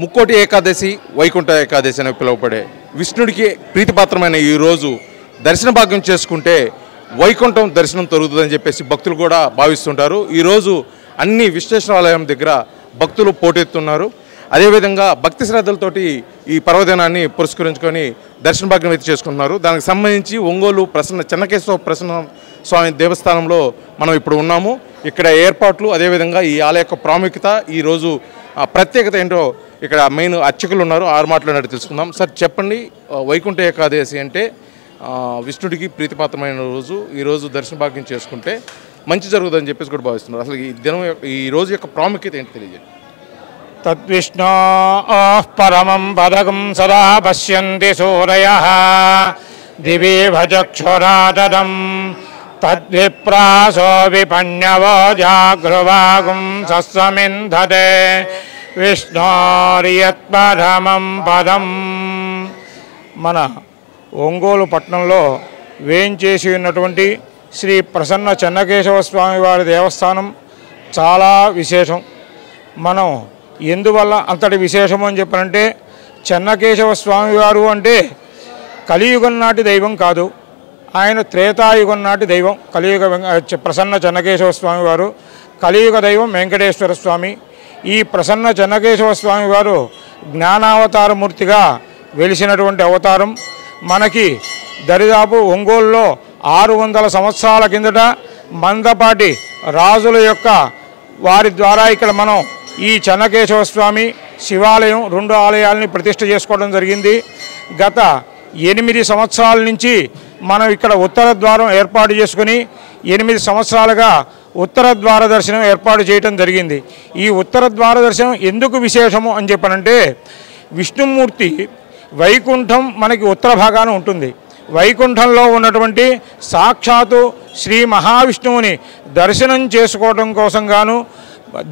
ముక్కోటి ఏకాదశి వైకుంఠ ఏకాదశి అని పిలువబడే విష్ణుడికి ప్రీతిపాత్రమైన ఈరోజు దర్శన భాగ్యం చేసుకుంటే వైకుంఠం దర్శనం దొరుకుతుందని చెప్పేసి భక్తులు కూడా భావిస్తుంటారు. ఈరోజు అన్ని విశ్వేశ్వరాలయం దగ్గర భక్తులు పోటెత్తున్నారు. అదేవిధంగా భక్తి శ్రద్ధలతోటి ఈ పర్వదినాన్ని పురస్కరించుకొని దర్శన భాగ్యం అయితే చేసుకుంటున్నారు. దానికి సంబంధించి ఒంగోలు చెన్నకేశవ ప్రసన్న స్వామి దేవస్థానంలో మనం ఇప్పుడు ఉన్నాము. ఇక్కడ ఏర్పాట్లు అదేవిధంగా ఈ ఆలయ యొక్క ప్రాముఖ్యత ఈరోజు ప్రత్యేకత ఏంటో ఇక్కడ మెయిన్ అర్చకులు ఉన్నారు, ఆరు మాట్లాడినట్టు తెలుసుకుందాం. సార్ చెప్పండి, వైకుంఠ ఏకాదశి అంటే విష్ణుడికి ప్రీతిపాత్రమైన రోజు. ఈరోజు దర్శన భాగ్యం చేసుకుంటే మంచి జరుగుతుందని చెప్పేసి కూడా భావిస్తున్నారు. అసలు ఈ దినం ఈ రోజు యొక్క ప్రాముఖ్యత ఏంటి తెలియజేయండి. తద్విష్ణో పరమం పదకం సదా పశ్యంతి సూరయః దివే భజక్షురాటం తద్విప్రాసో విపణ్యవో జాగృవాగుం సస్వమింధతే విష్ణోరియత్పరమం పదం. మన ఒంగోలు పట్టణంలో వేంచేసి ఉన్నటువంటి శ్రీ ప్రసన్న చెన్నకేశవ స్వామి వారి దేవస్థానం చాలా విశేషం. మనం ఎందువల్ల అంతటి విశేషం అని చెప్పారంటే, చెన్నకేశవ స్వామివారు అంటే కలియుగం నాటి దైవం కాదు, ఆయన త్రేతాయుగం నాటి దైవం. ప్రసన్న చెన్నకేశవ స్వామివారు కలియుగ దైవం వెంకటేశ్వర స్వామి. ఈ ప్రసన్న చెన్నకేశవ స్వామివారు జ్ఞానావతారమూర్తిగా వెలిసినటువంటి అవతారం. మనకి దరిదాపు ఒంగోలులో 600 సంవత్సరాల కిందట మందపాటి రాజుల యొక్క వారి ద్వారా ఇక్కడ మనం ఈ చెన్నకేశవ స్వామి శివాలయం 2 ఆలయాలని ప్రతిష్ఠ చేసుకోవడం జరిగింది. గత 8 సంవత్సరాల నుంచి మనం ఇక్కడ ఉత్తర ద్వారం ఏర్పాటు చేసుకుని 8 సంవత్సరాలుగా ఉత్తర ద్వార దర్శనం ఏర్పాటు చేయడం జరిగింది. ఈ ఉత్తర ద్వార దర్శనం ఎందుకు విశేషము అని చెప్పనంటే, విష్ణుమూర్తి వైకుంఠం మనకి ఉత్తర భాగాన ఉంటుంది. వైకుంఠంలో ఉన్నటువంటి సాక్షాత్తు శ్రీ మహావిష్ణువుని దర్శనం చేసుకోవడం కోసం గాను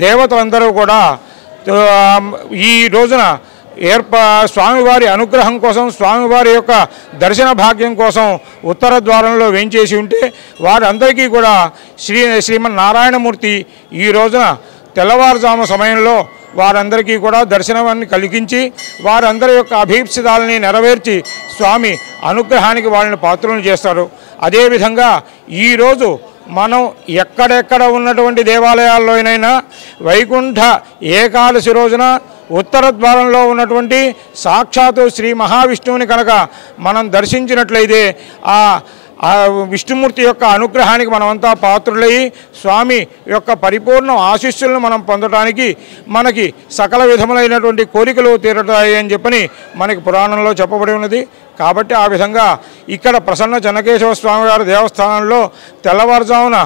దేవతలందరూ కూడా ఈ రోజున స్వామివారి అనుగ్రహం కోసం, స్వామివారి యొక్క దర్శన భాగ్యం కోసం ఉత్తర ద్వారంలో వేంచేసి ఉంటే వారందరికీ కూడా శ్రీమన్నారాయణమూర్తి ఈ రోజున తెల్లవారుజాము సమయంలో వారందరికీ కూడా దర్శనాన్ని కలిగించి వారందరి యొక్క అభీప్సితాలని నెరవేర్చి స్వామి అనుగ్రహానికి వాళ్ళని పాత్రలను చేస్తారు. అదేవిధంగా ఈరోజు మనం ఎక్కడెక్కడ ఉన్నటువంటి దేవాలయాల్లోనైనా వైకుంఠ ఏకాదశి రోజున ఉత్తర ద్వారంలో ఉన్నటువంటి సాక్షాత్తు శ్రీ మహావిష్ణువుని కనుక మనం దర్శించినట్లయితే ఆ విష్ణుమూర్తి యొక్క అనుగ్రహానికి మనమంతా పాత్రులయ్యి స్వామి యొక్క పరిపూర్ణ ఆశీస్సులను మనం పొందడానికి మనకి సకల విధములైనటువంటి కోరికలు తీరతాయి అని చెప్పని మనకి పురాణంలో చెప్పబడి ఉన్నది. కాబట్టి ఆ విధంగా ఇక్కడ ప్రసన్న చెన్నకేశవ స్వామివారి దేవస్థానంలో తెల్లవారుజామున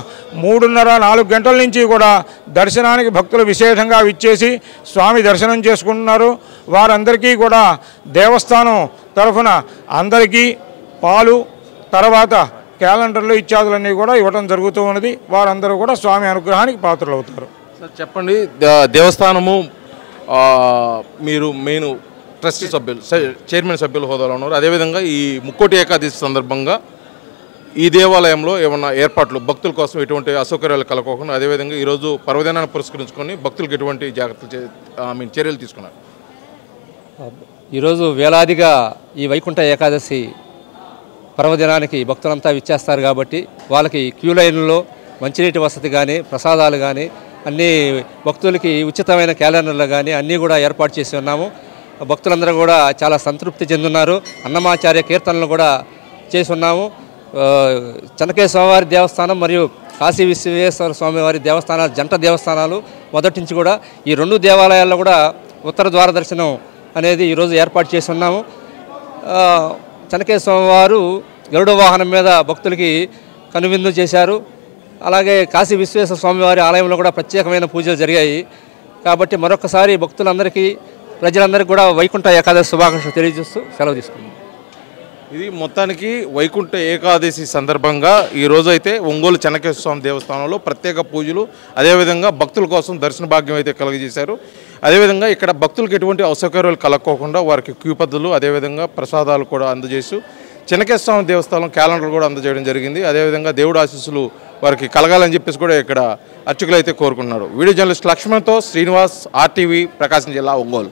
3:30-4 గంటల నుంచి కూడా దర్శనానికి భక్తులు విశేషంగా విచ్చేసి స్వామి దర్శనం చేసుకుంటున్నారు. వారందరికీ కూడా దేవస్థానం తరఫున అందరికీ పాలు, తర్వాత క్యాలెండర్లు ఇత్యాదులన్నీ కూడా ఇవ్వడం జరుగుతూ ఉన్నది. వారందరూ కూడా స్వామి అనుగ్రహానికి పాత్రలు అవుతారు. సార్ చెప్పండి, దేవస్థానము మీరు మెయిన్ ట్రస్టీ సభ్యులు, చైర్మన్ సభ్యుల హోదాలో ఉన్నారు. అదేవిధంగా ఈ ముక్కోటి ఏకాదశి సందర్భంగా ఈ దేవాలయంలో ఏమన్నా ఏర్పాట్లు భక్తుల కోసం ఎటువంటి అసౌకర్యాలు కలగకుండా, అదేవిధంగా ఈరోజు పర్వదినాన్ని పురస్కరించుకొని భక్తులకు ఎటువంటి జాగ్రత్తలు చర్యలు తీసుకున్నారు? ఈరోజు వేలాదిగా ఈ వైకుంఠ ఏకాదశి పర్వదినానికి భక్తులంతా విచ్చేస్తారు కాబట్టి వాళ్ళకి క్యూ లైన్లో మంచినీటి వసతి కానీ, ప్రసాదాలు కానీ, అన్నీ భక్తులకి ఉచితమైన క్యాలెండర్లు కానీ అన్నీ కూడా ఏర్పాటు చేసి ఉన్నాము. భక్తులందరూ కూడా చాలా సంతృప్తి చెందున్నారు. అన్నమాచార్య కీర్తనలు కూడా చేసి ఉన్నాము. చెన్నకేశవ స్వామివారి దేవస్థానం మరియు కాశీ విశ్వేశ్వర స్వామివారి దేవస్థానాలు జంట దేవస్థానాలు మొదటి నుంచి కూడా ఈ 2 దేవాలయాల్లో కూడా ఉత్తర ద్వార దర్శనం అనేది ఈరోజు ఏర్పాటు చేసి ఉన్నాము. చెన్నకేశవ స్వామివారు గరుడ వాహనం మీద భక్తులకి కనువిందు చేశారు. అలాగే కాశీ విశ్వేశ్వర స్వామివారి ఆలయంలో కూడా ప్రత్యేకమైన పూజలు జరిగాయి. కాబట్టి మరొకసారి భక్తులందరికీ, ప్రజలందరికీ కూడా వైకుంఠ ఏకాదశి శుభాకాంక్షలు తెలియజేస్తూ సెలవు తీసుకున్నాం. ఇది మొత్తానికి వైకుంఠ ఏకాదశి సందర్భంగా ఈరోజు అయితే ఒంగోలు చెన్నకేశవ స్వామి దేవస్థానంలో ప్రత్యేక పూజలు, అదేవిధంగా భక్తుల కోసం దర్శన భాగ్యం అయితే కలుగజేశారు. అదేవిధంగా ఇక్కడ భక్తులకు ఎటువంటి అసౌకర్యాలు కలగకోకుండా వారికి క్యూ పద్ధతులు, అదేవిధంగా ప్రసాదాలు కూడా అందజేస్తూ చెన్నకేశవ స్వామి దేవస్థానం క్యాలెండర్ కూడా అందజేయడం జరిగింది. అదేవిధంగా దేవుడు ఆశీస్సులు వారికి కలగాలని చెప్పేసి కూడా ఇక్కడ అర్చకులు అయితే కోరుకుంటున్నారు. వీడియో జర్నలిస్ట్ లక్ష్మణ్తో శ్రీనివాస్, RTV, ప్రకాశం జిల్లా, ఒంగోలు.